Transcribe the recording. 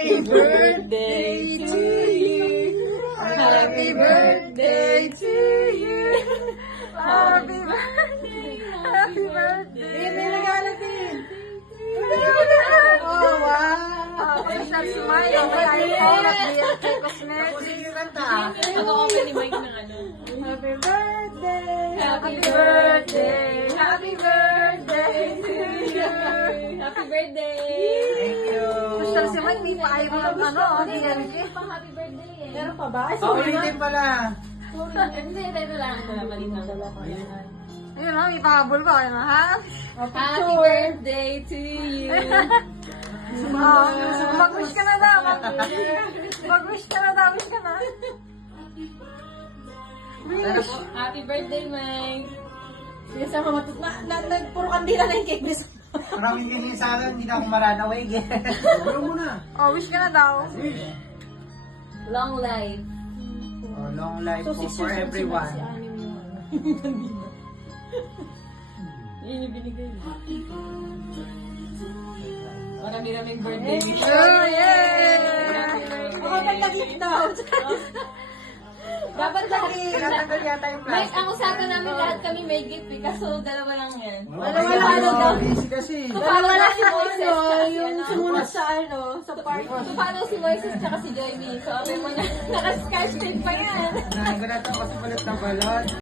Happy birthday to you. Happy birthday to you. Happy birthday. Happy birthday. May regalo din. Oh, wow. Special si Mike. May iPhone at BLK Cosmetics. Mag-open ni Mike ng ano. Happy birthday. Happy birthday. Happy birthday to you. Happy birthday! Thank you. Special si Mike. May pa-iPhone at ano. BLK. Pang happy birthday eh. Meron pa ba? Ulitin pala. Hindi, ito lang. Malit lang. Ayun ha, may pahabol pa. Ayun ha. Happy birthday to you! Mag-wish ka na daw. Mag-wish ka na daw. Wish ka na. Wish. Happy birthday, Mike! Sige sa mga puro kandila na yung cake bis. Maraming bilhin sa akin, hindi na ako maranaway. Bro mo na. Oh, wish ka na daw. Long life! Oh, long life po for everyone. Yun yung binigay. Marami-raming birthday wish. Oh, yeah. Ako nag-gift daw. Dapat lagi. Tinatanggal yata yung Mike, plastic. ang usapan namin lahat kami may gift eh. Kaso dalawa lang yan. Wala. Busy kasi. Wala si Moises tsaka si Yung ano. sumunod sa sa park. So, paano si Moises tsaka si Joy B? So, may mga naka-sketch tape pa yan. Nahin ko na ito kasi balot na balot.